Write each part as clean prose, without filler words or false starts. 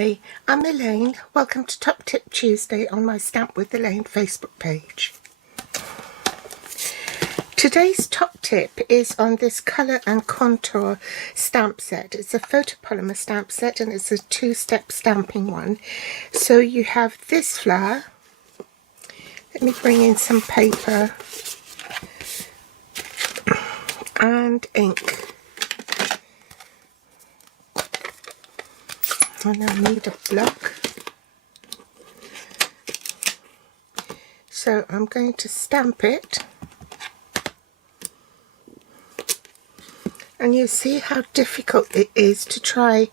Hi, I'm Elaine. Welcome to Top Tip Tuesday on my Stamp with Elaine Facebook page. Today's top tip is on this colour and contour stamp set. It's a photopolymer stamp set and it's a two-step stamping one. So you have this flower. Let me bring in some paper and ink. And I need a block. So I'm going to stamp it. And you see how difficult it is to try.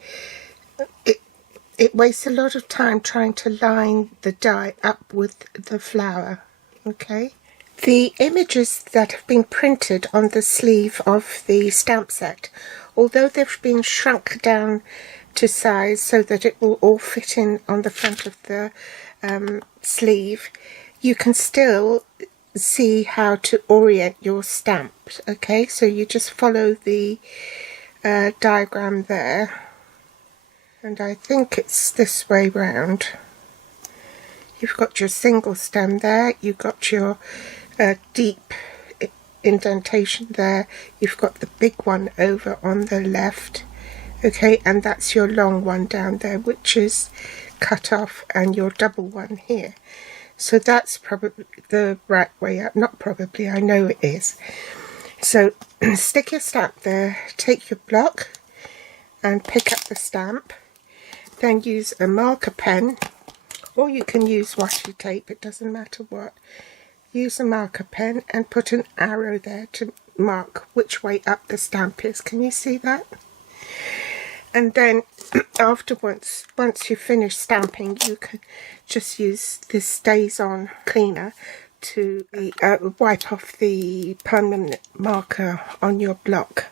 It wastes a lot of time trying to line the die up with the flower. Okay. The images that have been printed on the sleeve of the stamp set, although they've been shrunk down to size so that it will all fit in on the front of the sleeve, you can still see how to orient your stamp. Okay, so you just follow the diagram there, and I think it's this way round. You've got your single stem there, you've got your deep indentation there, you've got the big one over on the left. Okay, and that's your long one down there, which is cut off, and your double one here. So that's probably the right way up. Not probably, I know it is. So stick your stamp there, take your block and pick up the stamp. Then use a marker pen, or you can use washi tape, it doesn't matter what. Use a marker pen and put an arrow there to mark which way up the stamp is. Can you see that? And then afterwards, once you finish stamping, you can just use this Stays On cleaner to wipe off the permanent marker on your block.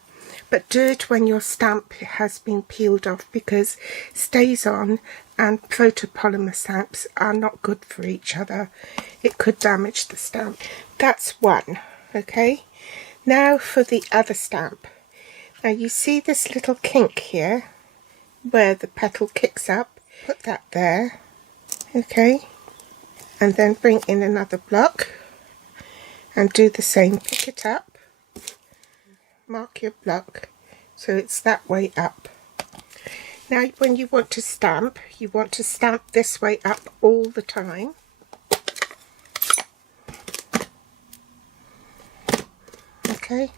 But do it when your stamp has been peeled off, because Stays On and photopolymer stamps are not good for each other. It could damage the stamp. That's one, okay? Now for the other stamp. Now you see this little kink here where the petal kicks up, put that there, okay, and then bring in another block and do the same, pick it up, mark your block so it's that way up. Now when you want to stamp this way up all the time. Okay.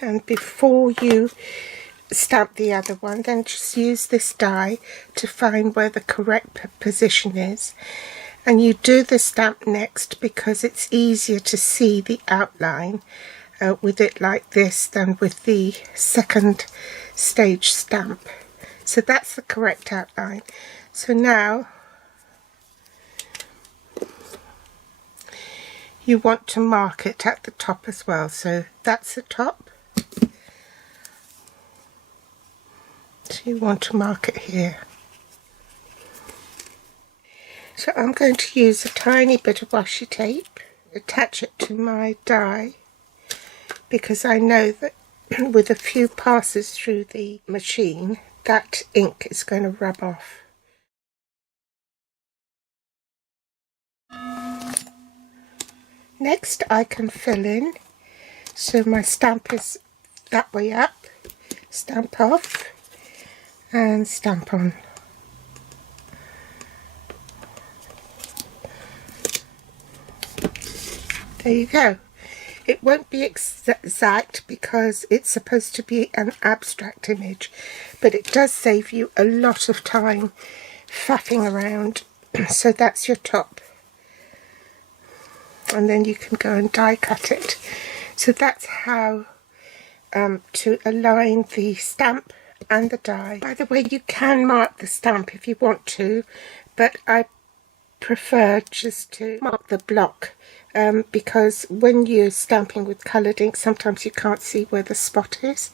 And before you stamp the other one, then just use this die to find where the correct position is. And you do the stamp next because it's easier to see the outline with it like this than with the second stage stamp. So that's the correct outline. So now you want to mark it at the top as well. So that's the top. So you want to mark it here. So I'm going to use a tiny bit of washi tape, attach it to my die, because I know that with a few passes through the machine, that ink is going to rub off. Next I can fill in, so my stamp is that way up, stamp off and stamp on. There you go. It won't be exact because it's supposed to be an abstract image, but it does save you a lot of time faffing around. So that's your top. And then you can go and die cut it. So that's how to align the stamp and the die. By the way, you can mark the stamp if you want to, but I prefer just to mark the block because when you're stamping with coloured ink, sometimes you can't see where the spot is.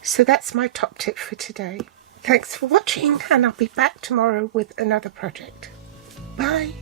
So that's my top tip for today. Thanks for watching, and I'll be back tomorrow with another project. Bye!